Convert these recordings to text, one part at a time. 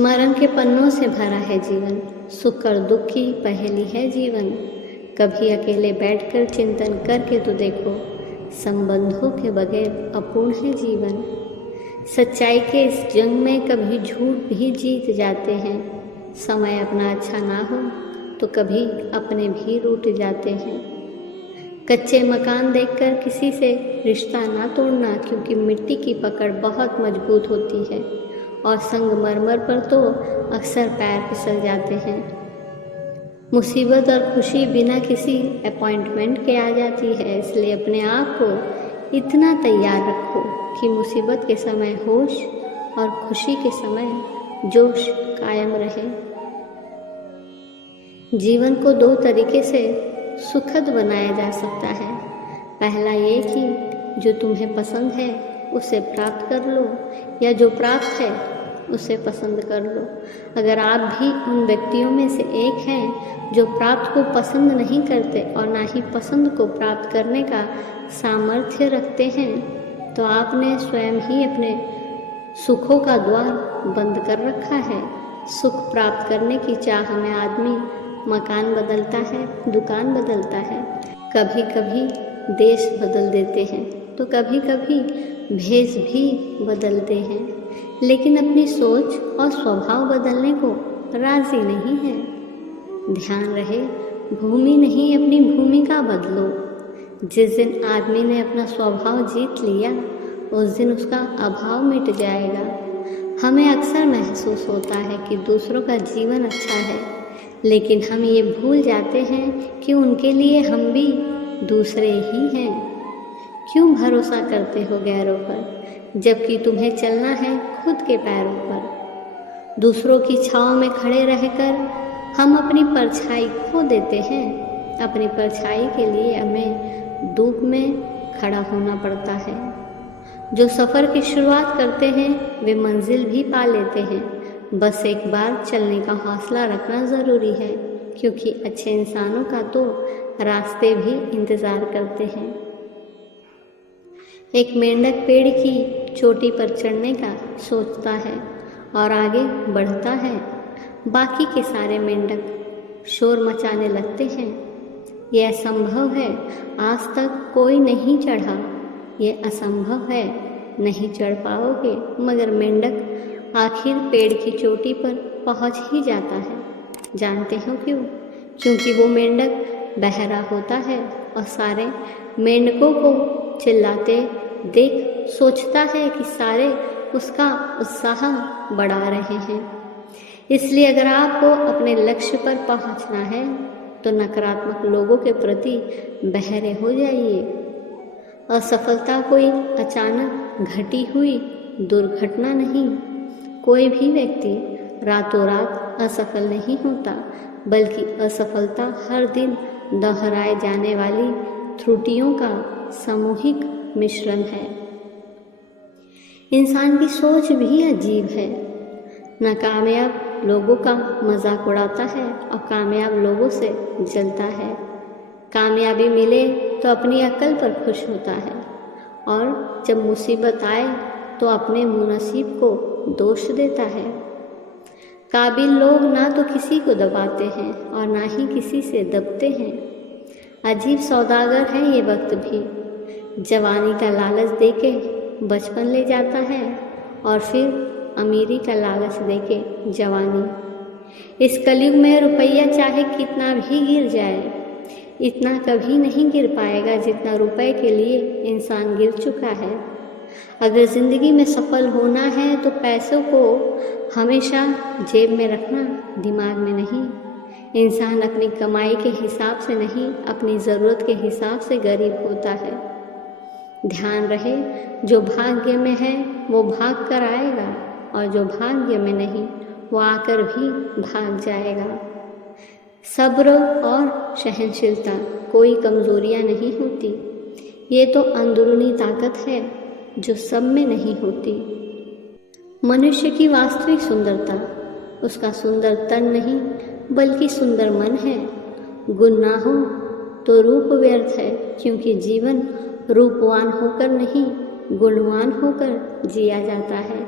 स्मरण के पन्नों से भरा है जीवन, सुख और दुख की पहेली है जीवन। कभी अकेले बैठकर चिंतन करके तो देखो, संबंधों के बगैर अपूर्ण है जीवन। सच्चाई के इस जंग में कभी झूठ भी जीत जाते हैं। समय अपना अच्छा ना हो तो कभी अपने भी रूठ जाते हैं। कच्चे मकान देखकर किसी से रिश्ता ना तोड़ना, क्योंकि मिट्टी की पकड़ बहुत मजबूत होती है और संगमरमर पर तो अक्सर पैर फिसल जाते हैं। मुसीबत और खुशी बिना किसी अपॉइंटमेंट के आ जाती है, इसलिए अपने आप को इतना तैयार रखो कि मुसीबत के समय होश और खुशी के समय जोश कायम रहे। जीवन को दो तरीके से सुखद बनाया जा सकता है। पहला ये कि जो तुम्हें पसंद है उसे प्राप्त कर लो, या जो प्राप्त है उसे पसंद कर लो। अगर आप भी उन व्यक्तियों में से एक हैं जो प्राप्त को पसंद नहीं करते और ना ही पसंद को प्राप्त करने का सामर्थ्य रखते हैं, तो आपने स्वयं ही अपने सुखों का द्वार बंद कर रखा है। सुख प्राप्त करने की चाह में आदमी मकान बदलता है, दुकान बदलता है, कभी कभी देश बदल देते हैं तो कभी कभी भेष भी बदलते हैं, लेकिन अपनी सोच और स्वभाव बदलने को राजी नहीं है। ध्यान रहे, भूमि नहीं अपनी भूमिका बदलो। जिस दिन आदमी ने अपना स्वभाव जीत लिया उस दिन उसका अभाव मिट जाएगा। हमें अक्सर महसूस होता है कि दूसरों का जीवन अच्छा है, लेकिन हम ये भूल जाते हैं कि उनके लिए हम भी दूसरे ही हैं। क्यों भरोसा करते हो गैरों पर, जबकि तुम्हें चलना है खुद के पैरों पर। दूसरों की छाँव में खड़े रहकर हम अपनी परछाई खो देते हैं। अपनी परछाई के लिए हमें धूप में खड़ा होना पड़ता है। जो सफ़र की शुरुआत करते हैं वे मंजिल भी पा लेते हैं। बस एक बार चलने का हौसला रखना ज़रूरी है, क्योंकि अच्छे इंसानों का तो रास्ते भी इंतज़ार करते हैं। एक मेंढक पेड़ की चोटी पर चढ़ने का सोचता है और आगे बढ़ता है। बाकी के सारे मेंढक शोर मचाने लगते हैं। यह असंभव है, आज तक कोई नहीं चढ़ा। यह असंभव है, नहीं चढ़ पाओगे। मगर मेंढक आखिर पेड़ की चोटी पर पहुंच ही जाता है। जानते हो क्यों? क्योंकि वो मेंढक बहरा होता है और सारे मेंढकों को चिल्लाते देख सोचता है कि सारे उसका उत्साह बढ़ा रहे हैं। इसलिए अगर आपको अपने लक्ष्य पर पहुंचना है तो नकारात्मक लोगों के प्रति बहरे हो जाइए। असफलता कोई अचानक घटी हुई दुर्घटना नहीं। कोई भी व्यक्ति रातों रात असफल नहीं होता, बल्कि असफलता हर दिन दोहराए जाने वाली त्रुटियों का सामूहिक मिश्रण है। इंसान की सोच भी अजीब है। नाकामयाब लोगों का मजाक उड़ाता है और कामयाब लोगों से जलता है। कामयाबी मिले तो अपनी अक्ल पर खुश होता है, और जब मुसीबत आए तो अपने मुनसीब को दोष देता है। काबिल लोग ना तो किसी को दबाते हैं और ना ही किसी से दबते हैं। अजीब सौदागर है ये वक्त भी। जवानी का लालच देके बचपन ले जाता है और फिर अमीरी का लालच देके जवानी। इस कलयुग में रुपया चाहे कितना भी गिर जाए, इतना कभी नहीं गिर पाएगा जितना रुपए के लिए इंसान गिर चुका है। अगर ज़िंदगी में सफल होना है तो पैसों को हमेशा जेब में रखना, दिमाग में नहीं। इंसान अपनी कमाई के हिसाब से नहीं, अपनी ज़रूरत के हिसाब से गरीब होता है। ध्यान रहे, जो भाग्य में है वो भाग कर आएगा, और जो भाग्य में नहीं वो आकर भी भाग जाएगा। सब्र और सहनशीलता कोई कमज़ोरियाँ नहीं होती, ये तो अंदरूनी ताकत है जो सब में नहीं होती। मनुष्य की वास्तविक सुंदरता उसका सुंदर तन नहीं, बल्कि सुंदर मन है। गुण ना हो तो रूप व्यर्थ है, क्योंकि जीवन रूपवान होकर नहीं, गुणवान होकर जिया जाता है।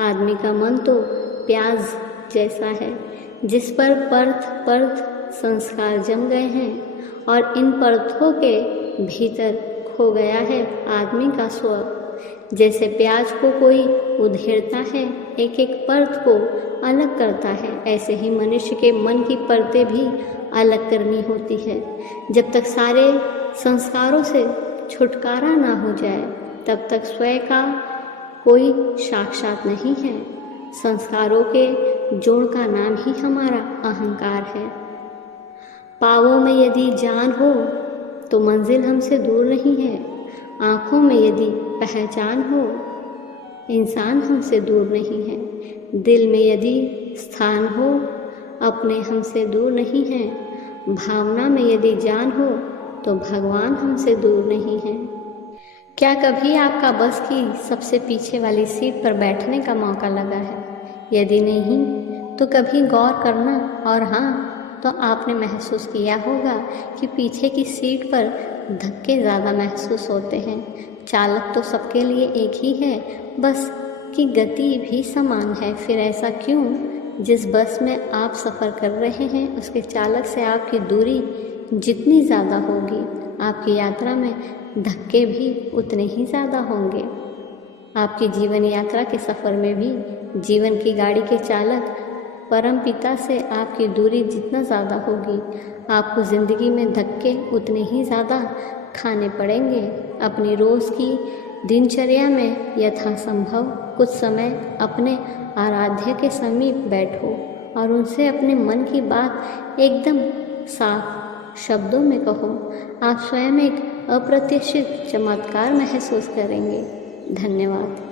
आदमी का मन तो प्याज जैसा है जिस पर परत परत संस्कार जम गए हैं और इन परतों के भीतर खो गया है आदमी का स्व। जैसे प्याज को कोई उधेड़ता है, एक एक परत को अलग करता है, ऐसे ही मनुष्य के मन की परतें भी अलग करनी होती है। जब तक सारे संस्कारों से छुटकारा ना हो जाए तब तक स्वयं का कोई साक्षात नहीं है। संस्कारों के जोड़ का नाम ही हमारा अहंकार है। पाँवों में यदि जान हो तो मंजिल हमसे दूर नहीं है। आँखों में यदि पहचान हो इंसान हमसे दूर नहीं है। दिल में यदि स्थान हो अपने हमसे दूर नहीं है। भावना में यदि जान हो तो भगवान हमसे दूर नहीं है। क्या कभी आपका बस की सबसे पीछे वाली सीट पर बैठने का मौका लगा है? यदि नहीं तो कभी गौर करना, और हाँ तो आपने महसूस किया होगा कि पीछे की सीट पर धक्के ज़्यादा महसूस होते हैं। चालक तो सबके लिए एक ही है, बस की गति भी समान है। फिर ऐसा क्यों? जिस बस में आप सफ़र कर रहे हैं उसके चालक से आपकी दूरी जितनी ज़्यादा होगी आपकी यात्रा में धक्के भी उतने ही ज़्यादा होंगे। आपकी जीवन यात्रा के सफ़र में भी जीवन की गाड़ी के चालक परम पिता से आपकी दूरी जितना ज़्यादा होगी आपको ज़िंदगी में धक्के उतने ही ज़्यादा खाने पड़ेंगे। अपनी रोज़ की दिनचर्या में यथासंभव कुछ समय अपने आराध्य के समीप बैठो और उनसे अपने मन की बात एकदम साफ शब्दों में कहो। आप स्वयं एक अप्रत्याशित चमत्कार महसूस करेंगे। धन्यवाद।